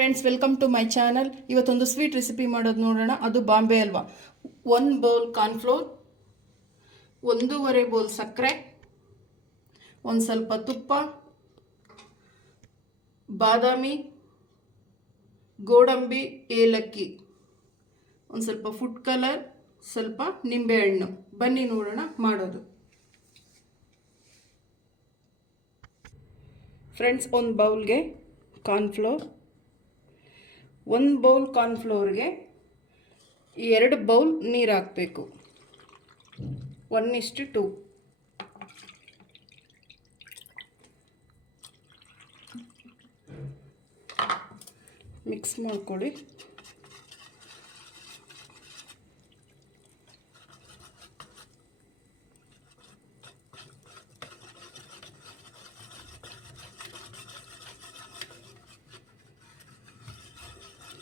Friends, welcome to my channel. ಇವತ್ತೊಂದು sweet recipe ಮಾಡೋದು ನೋಡೋಣ. ಅದು Bombay halwa. 1 bowl cornflour, 1.5 bowl ಸಕ್ಕರೆ, ಒಂದು ಸ್ವಲ್ಪ ತುಪ್ಪ, ಬಾದಾಮಿ, ಗೋಡಂಬಿ, ಏಲಕ್ಕಿ, ಒಂದು ಸ್ವಲ್ಪ ಫುಡ್ ಕಲರ್, ಸ್ವಲ್ಪ ನಿಂಬೆಹಣ್ಣು. ಬನ್ನಿ ನೋಡೋಣ ಮಾಡೋದು. ಫ್ರೆಂಡ್ಸ್, ಒಂದು ಬೌಲ್ಗೆ ಕಾರ್ನ್ಫ್ಲೋರ್, 1 ಬೌಲ್ ಕಾರ್ನ್ಫ್ಲೋರ್ಗೆ 2 ಬೌಲ್ ನೀರು ಹಾಕಬೇಕು. 1:2. ಮಿಕ್ಸ್ ಮಾಡ್ಕೊಳ್ಳಿ.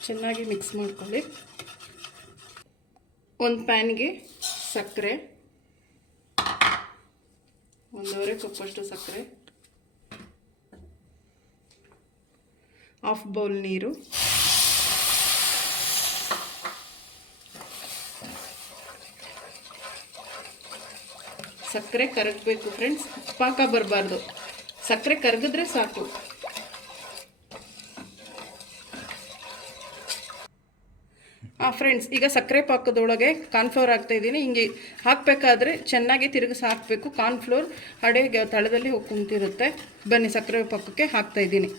ಚೆನ್ನಾಗಿ ಮಿಕ್ಸ್ ಮಾಡ್ಕೊಳ್ಳಿ. ಒಂದು ಪ್ಯಾನ್ಗೆ ಸಕ್ಕರೆ, 1.5 ಕಪ್ಪಷ್ಟು ಸಕ್ಕರೆ, 1/2 ಬೌಲ್ ನೀರು, ಸಕ್ಕರೆ ಕರಗಬೇಕು ಫ್ರೆಂಡ್ಸ್, ಪಾಕ ಬರಬಾರ್ದು. ಸಕ್ಕರೆ ಕರಗಿದ್ರೆ ಸಾಕು. ಫ್ರೆಂಡ್ಸ್, ಈಗ ಸಕ್ಕರೆ ಪಾಕದೊಳಗೆ ಕಾರ್ನ್ಫ್ಲೋರ್ ಹಾಕ್ತಾಯಿದ್ದೀನಿ. ಹಿಂಗೆ ಹಾಕಬೇಕಾದ್ರೆ ಚೆನ್ನಾಗಿ ತಿರುಗಿಸಿ ಹಾಕಬೇಕು. ಕಾರ್ನ್ಫ್ಲೋರ್ ಅಡೆಗೆ ತಳದಲ್ಲಿ ಹೋಗಿ ಕುಂತಿರುತ್ತೆ. ಬನ್ನಿ ಸಕ್ಕರೆ ಪಾಕಕ್ಕೆ ಹಾಕ್ತಾಯಿದ್ದೀನಿ.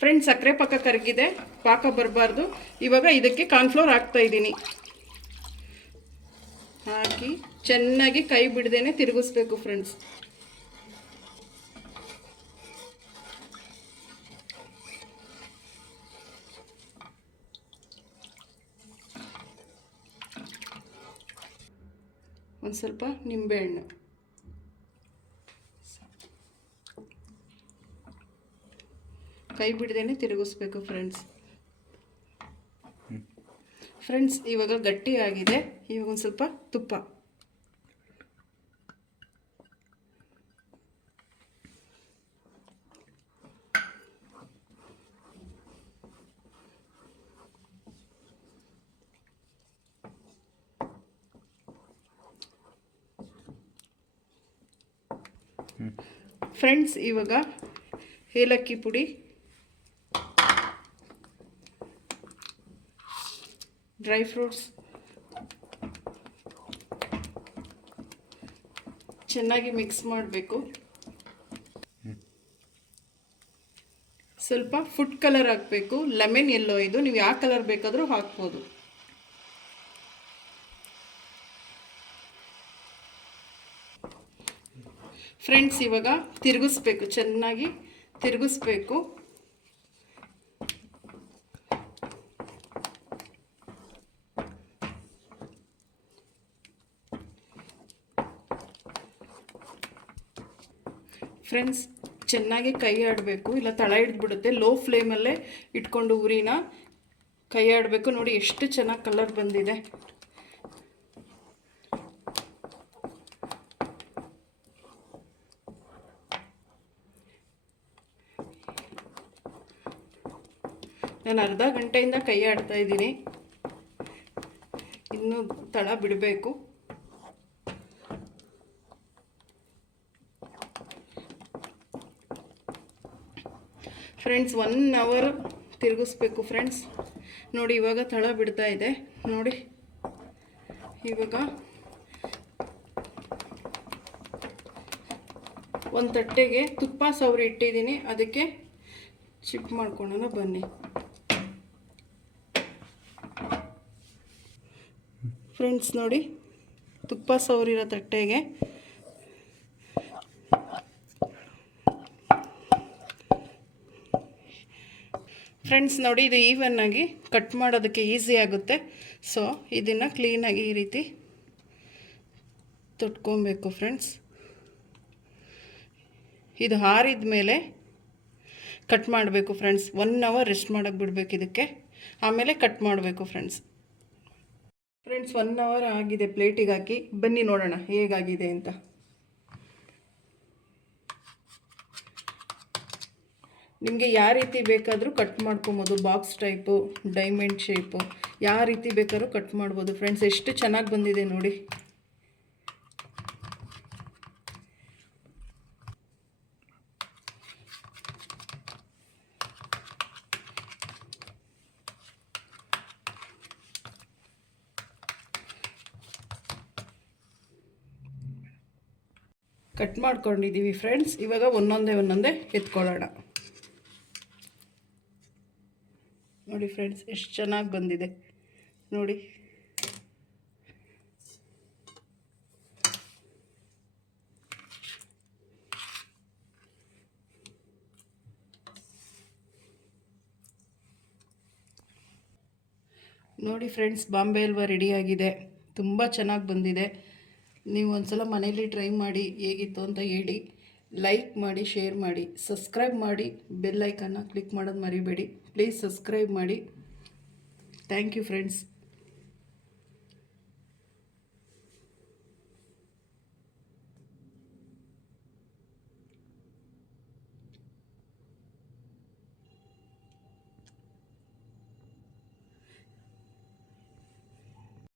ಫ್ರೆಂಡ್ಸ್, ಸಕ್ಕರೆ ಪಾಕ ಕರಗಿದೆ, ಪಾಕ ಬರಬಾರ್ದು. ಇವಾಗ ಇದಕ್ಕೆ ಕಾರ್ನ್ಫ್ಲೋರ್ ಹಾಕ್ತಾಯಿದ್ದೀನಿ. ಹಾಕಿ ಚೆನ್ನಾಗಿ ಕೈ ಬಿಡದೇನೆ ತಿರುಗಿಸ್ಬೇಕು ಫ್ರೆಂಡ್ಸ್. ಒಂದು ಸ್ವಲ್ಪ ನಿಂಬೆಹಣ್ಣು, ಕೈ ಬಿಡದೇನೆ ತಿರುಗಿಸ್ಬೇಕು ಫ್ರೆಂಡ್ಸ್. ಇವಾಗ ಗಟ್ಟಿಯಾಗಿದೆ. ಇವಾಗ ಒಂದು ಸ್ವಲ್ಪ ತುಪ್ಪ, ಫ್ರೆಂಡ್ಸ್ ಇವಾಗ ಏಲಕ್ಕಿ ಪುಡಿ, ಡ್ರೈ ಫ್ರೂಟ್ಸ್ ಚೆನ್ನಾಗಿ ಮಿಕ್ಸ್ ಮಾಡಬೇಕು. ಸ್ವಲ್ಪ ಫುಡ್ ಕಲರ್ ಹಾಕಬೇಕು. ಲೆಮನ್ ಯೆಲ್ಲೋ ಇದು, ನೀವು ಯಾವ ಕಲರ್ ಬೇಕಾದರೂ ಹಾಕ್ಬೋದು. ಫ್ರೆಂಡ್ಸ್, ಇವಾಗ ತಿರುಗಿಸ್ಬೇಕು, ಚೆನ್ನಾಗಿ ತಿರುಗಿಸ್ಬೇಕು. ಫ್ರೆಂಡ್ಸ್, ಚೆನ್ನಾಗಿ ಕೈ ಆಡಬೇಕು, ಇಲ್ಲ ತಳ ಹಿಡಿದ್ಬಿಡುತ್ತೆ. ಲೋ ಫ್ಲೇಮಲ್ಲೇ ಇಟ್ಕೊಂಡು ಉರಿನ ಕೈ ಆಡಬೇಕು. ನೋಡಿ ಎಷ್ಟು ಚೆನ್ನಾಗಿ ಕಲರ್ ಬಂದಿದೆ. ನಾನು ಅರ್ಧ ಗಂಟೆಯಿಂದ ಕೈ ಆಡ್ತಾ ಇದ್ದೀನಿ. ಇನ್ನೂ ತಳ ಬಿಡಬೇಕು. ಫ್ರೆಂಡ್ಸ್, 1 ಅವರ್ ತಿರುಗಿಸ್ಬೇಕು ಫ್ರೆಂಡ್ಸ್. ನೋಡಿ ಇವಾಗ ತಳ ಬಿಡ್ತಾ ಇದೆ. ನೋಡಿ ಇವಾಗ ಒಂದು ತಟ್ಟೆಗೆ ತುಪ್ಪ ಸವರಿ ಇಟ್ಟಿದ್ದೀನಿ. ಅದಕ್ಕೆ ಶಿಫ್ಟ್ ಮಾಡ್ಕೊಳ್ಳೋಣ ಬನ್ನಿ. ಫ್ರೆಂಡ್ಸ್, ನೋಡಿ ತುಪ್ಪ ಸವರಿರೋ ತಟ್ಟೆಗೆ ಫ್ರೆಂಡ್ಸ್ ನೋಡಿ, ಇದು ಈವನ್ನಾಗಿ ಕಟ್ ಮಾಡೋದಕ್ಕೆ ಈಸಿ ಆಗುತ್ತೆ. ಸೊ ಇದನ್ನು ಕ್ಲೀನಾಗಿ ಈ ರೀತಿ ತೊಟ್ಕೊಬೇಕು ಫ್ರೆಂಡ್ಸ್. ಇದು ಆರಿದ ಮೇಲೆ ಕಟ್ ಮಾಡಬೇಕು ಫ್ರೆಂಡ್ಸ್. 1 ಅವರ್ ರೆಸ್ಟ್ ಮಾಡೋಕ್ಕೆ ಬಿಡಬೇಕು ಇದಕ್ಕೆ, ಆಮೇಲೆ ಕಟ್ ಮಾಡಬೇಕು ಫ್ರೆಂಡ್ಸ್. 1 ಅವರ್ ಆಗಿದೆ. ಪ್ಲೇಟಿಗೆ ಹಾಕಿ ಬನ್ನಿ ನೋಡೋಣ ಹೇಗಾಗಿದೆ ಅಂತ. ನಿಮಗೆ ಯಾವ ರೀತಿ ಬೇಕಾದರೂ ಕಟ್ ಮಾಡ್ಕೊಬೋದು. ಬಾಕ್ಸ್ ಟೈಪು, ಡೈಮಂಡ್ ಶೇಪು, ಯಾವ ರೀತಿ ಬೇಕಾದ್ರೂ ಕಟ್ ಮಾಡ್ಬೋದು ಫ್ರೆಂಡ್ಸ್. ಎಷ್ಟು ಚೆನ್ನಾಗಿ ಬಂದಿದೆ ನೋಡಿ. ಕಟ್ ಮಾಡ್ಕೊಂಡಿದ್ದೀವಿ ಫ್ರೆಂಡ್ಸ್. ಇವಾಗ ಒಂದೊಂದೇ ಎತ್ಕೊಳ್ಳೋಣ. ನೋಡಿ ಫ್ರೆಂಡ್ಸ್, ಎಷ್ಟು ಚೆನ್ನಾಗಿ ಬಂದಿದೆ ನೋಡಿ. ನೋಡಿ ಫ್ರೆಂಡ್ಸ್, ಬಾಂಬೆ ಹಲ್ವಾ ರೆಡಿಯಾಗಿದೆ. ತುಂಬ ಚೆನ್ನಾಗಿ ಬಂದಿದೆ. ನೀವು ಒಂದ್ಸಲ ಮನೇಲಿ ಟ್ರೈ ಮಾಡಿ ಹೇಗಿತ್ತು ಅಂತ ಹೇಳಿ. ಲೈಕ್ ಮಾಡಿ, ಶೇರ್ ಮಾಡಿ, ಸಬ್ಸ್ಕ್ರೈಬ್ ಮಾಡಿ, ಬೆಲ್ ಐಕನ್ನ ಕ್ಲಿಕ್ ಮಾಡೋದು ಮರಿಬೇಡಿ. ಪ್ಲೀಸ್ ಸಬ್ಸ್ಕ್ರೈಬ್ ಮಾಡಿ. Thank you friends.